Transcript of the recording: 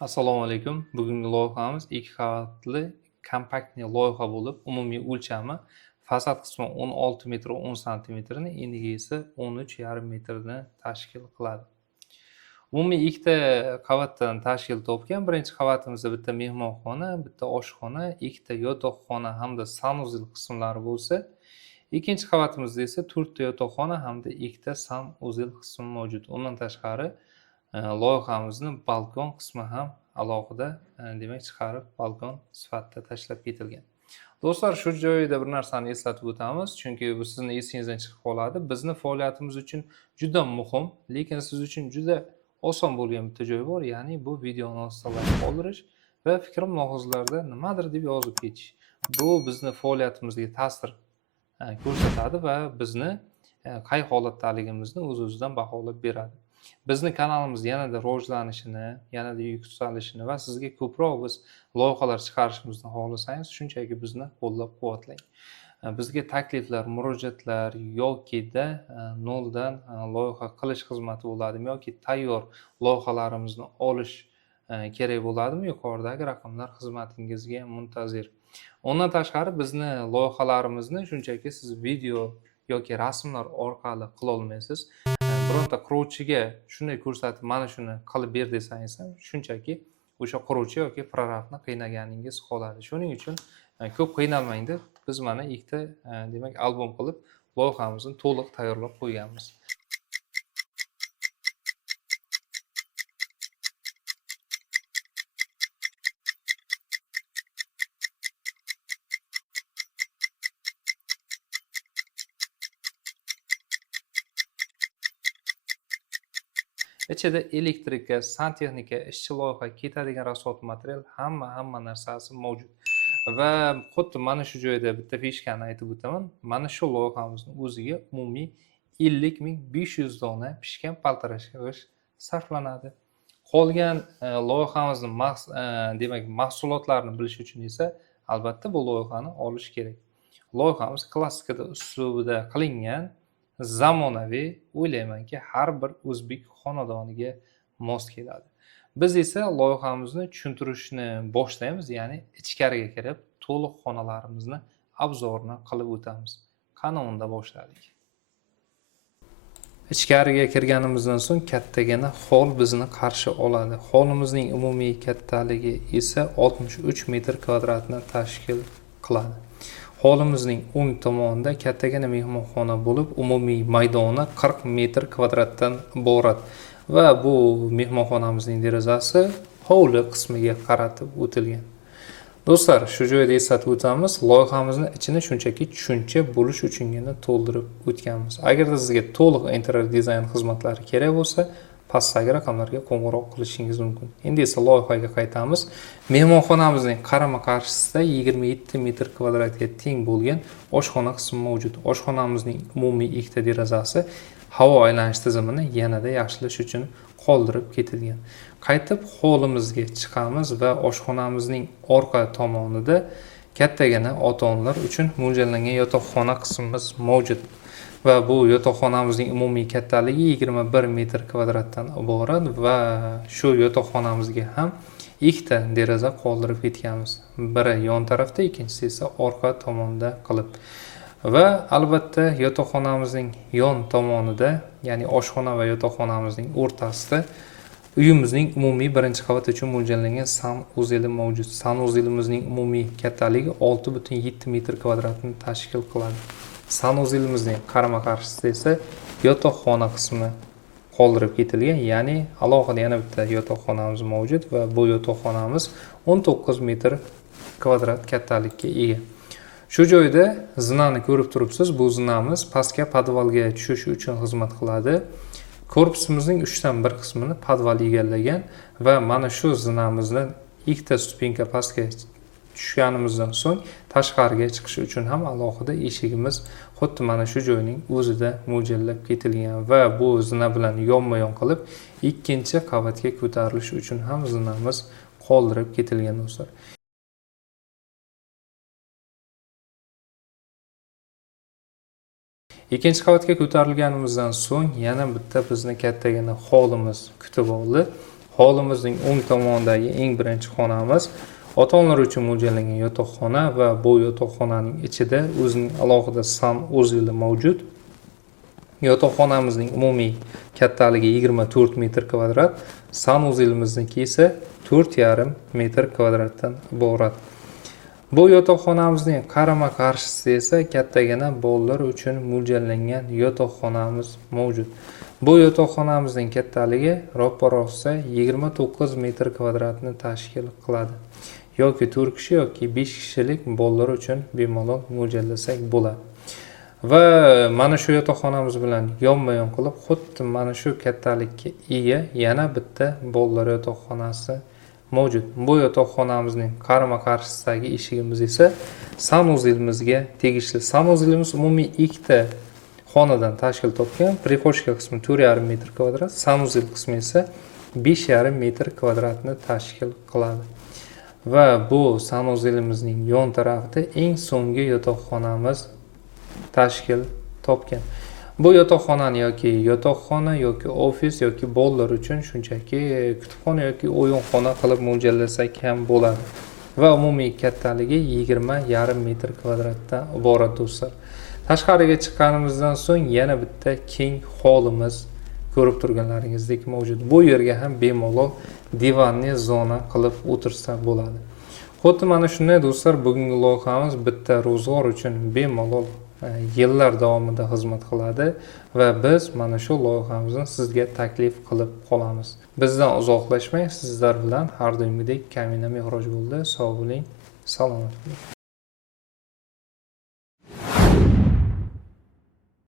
Assalomu alaykum. Bugungi loyihamiz 2 qavatli kompaktniy loyiha bo'lib, umumiy o'lchami fasad qismi 16 metr 10 santimetrni, enligi esa 13,5 metrni tashkil qiladi. Umumiy ikkita qavatdan tashkil topgan. Birinchi qavatimizda bitta mehmonxona, bitta oshxona, ikkita yotoqxona hamda sanuzel qismlari bo'lsa, ikkinchi qavatimizda esa 4 ta yotoqxona hamda ikkita sanuzel qismi mavjud. Undan tashqari loyihamizni balkon qismi ham alohida demak chiqarib balkon sifatida tashlab ketilgan. Do'stlar, shu joyida bir narsani eslatib o'tamiz, chunki bu sizni esingizdan chiqib qoladi. Bizni faoliyatimiz uchun juda muhim, lekin siz uchun juda oson bo'lgan bitta joy bor, ya'ni bu videoni ostida like qoldirish va fikr mulohazalarda nimadir deb yozib ketish. Bu bizni faoliyatimizga ta'sir ko'rsatadi va bizni qay holatdaligimizni o'z-o'zidan baholab beradi. Bizni kanalimiz yanada rivojlanishini, yanada yuksalishini va sizga ko'proq biz loyihalar chiqarishimizni xohlasangiz, shunchaki bizni qo'llab-quvvatlang. Bizga takliflar, murojaatlar yokida noldan loyiha qilish xizmati bo'ladimi yoki tayyor loyihalarimizni olish kerak bo'ladimi? Yuqoridagi raqamlar xizmatingizga muntazir. Undan tashqari bizni loyihalarimizni shunchaki siz video yoki rasmlar orqali qila olmaysiz. Bironta quruvchiga shunday ko'rsatib, mana shuni qilib ber desangiz ham, shunchaki o'sha quruvchi yoki prorabni qiynaganingiz qoladi. Shuning uchun ko'p qiynalmang deb biz mana ikkita demak albom qilib loyihamizni to'liq tayyorlab qo'yganmiz. Ichida elektrika, santexnika, ishchi loyiha, ketadigan rasvot material, hamma narsasi mavjud. Va xuddi mana shu joyda bitta fishkani aytib o'taman. Mana shu loyihamizni o'ziga umumiy 50.500 dona pishgan paltarashka g'isht sarflanadi. Qolgan loyihamizni demak mahsulotlarini bilish uchun esa albatta bu loyihani olish kerak. Loyihamiz klassikada uslubida qilingan, zamonaviy, o'ylaymanki har bir o'zbek xonadoniga mos keladi. Biz esa loyihamizni tushuntirishni boshlaymiz, ya'ni ichkariga kirib to'liq xonalarimizni obzorini qilib o'tamiz. Qani unda boshladik. Ichkariga kirganimizdan so'ng kattagina hol bizni qarshi oladi. Holimizning umumiy kattaligi esa 63 metr kvadratni tashkil qiladi. Holimizning o'ng tomonida kattagina mehmonxona bo'lib, umumiy maydoni 40 metr kvadratdan iborat va bu mehmonxonamizning derazasi hovli qismiga qaratib o'tilgan. Do'stlar, shu joyda eslatib o'tamiz, loyihamizni ichini shunchaki tushuncha bo'lish uchungina to'ldirib o'tganmiz. Agarda sizga to'liq interior dizayn xizmatlari kerak bo'lsa, pastdagi raqamlarga qo'ng'iroq qilishingiz mumkin. Endi esa loyihaga qaytamiz. Mehmonxonamizning qarama-qarshisida 27 metr kvadratga teng bo'lgan oshxona qismi mavjud. Oshxonamizning umumiy ikkita derazasi havo aylanish tizimini yanada yaxshilash uchun qoldirib ketilgan. Qaytib holimizga chiqamiz va oshxonamizning orqa tomonida kattagina ota-onalar uchun mo'ljallangan yotoqxona qismimiz mavjud. Va bu yotoqxonamizning umumiy kattaligi 21 metr kvadratdan iborat va shu yotoqxonamizga ham ikkita deraza qoldirib ketganmiz. Biri yon tarafda, ikkinchisi esa orqa tomonda qilib. Va albatta yotoqxonamizning yon tomonida, ya'ni oshxona va yotoqxonamizning o'rtasida uyimizning umumiy birinchi qavat uchun mo'ljallangan sanuzeli mavjud. Sanuzelimizning umumiy kattaligi 6,7 metr kvadratni tashkil qiladi. Sanuzelimizning qarama-qarshisida esa yotoqxona qismi qoldirib ketilgan, ya'ni alohida yana bitta yotoqxonamiz mavjud va bu yotoqxonamiz 19 metr kvadrat kattalikka ega. Shu joyda zinani ko'rib turibsiz. Bu zinamiz pastga podvalga tushish uchun xizmat qiladi. Korpusimizning 3dan 1 qismini podval egallagan va mana shu zinamizni ikkita stupenka pastga tushganimizdan so'ng tashqariga chiqish uchun ham alohida eshigimiz xuddi mana shu joyning o'zida mo'ljallab ketilgan va bu zina bilan yonma-yon qilib ikkinchi qavatga ko'tarilish uchun ham zinamiz qoldirib ketilgan do'stlar. Ikkinchi qavatga ko'tarilganimizdan so'ng yana bitta bizni kattagina holimiz kutib oldi. Hovlimizning o'ng tomonidagi eng birinchi xonamiz ota-onalar uchun mo'ljallangan yotoqxona va bu yotoqxonaning ichida o'zining alohida sanuzeli mavjud. Yotoqxonamizning umumiy kattaligi 24 metr kvadrat, sanuzelimizniki esa 4,5 metr kvadratdan iborat. Bu yotoqxonamizning qarama-qarshisi esa kattagina bolalar uchun mo'ljallangan yotoqxonamiz mavjud. Bu yotoqxonamizning kattaligi roppa-rosa 29 metr kvadratni tashkil qiladi. Yoki 4 kishi yoki 5 kishilik bolalar uchun bemalol mo'ljallasak bo'ladi. Va mana shu yotoqxonamiz bilan yonma-yon qilib, xuddi mana shu kattalikka ega yana bitta bolalar yotoqxonasi mavjud. Bu yotoqxonamizning qarama-qarshisidagi eshigimiz esa sanuzelimizga tegishli. Sanuzelimiz umumiy ikkita xonadan tashkil topgan. Pripochka qismi 4,5 metr kvadrat, sanuzel qismi esa 5,5 metr kvadratni tashkil qiladi. Va bu sanuzelimizning yon tarafida eng so'nggi yotoqxonamiz tashkil topgan. Bu yotoqxonani yoki yotoqxona yoki ofis yoki bolalar uchun shunchaki kutubxona yoki o'yinxona qilib mo'ljallasak ham bo'ladi. Va umumiy kattaligi 20,5 metr kvadratdan iborat do'stlar. Tashqariga chiqqanimizdan so'ng yana bitta keng hovlimiz ko'rib turganlaringizdek mavjud. Bu yerga ham bemalol divanli zona qilib o'tirsa bo'ladi. Xuddi mana shunday do'stlar, bugungi loyihamiz bitta ro'zg'or uchun bemalol yillar davomida xizmat qiladi va biz mana shu loyihamizni sizga taklif qilib qolamiz. Bizdan uzoqlashmay, sizlar bilan har doimgidek Kamina Mehroj bo'ldi. Sog' bo'ling, salomat bo'ling.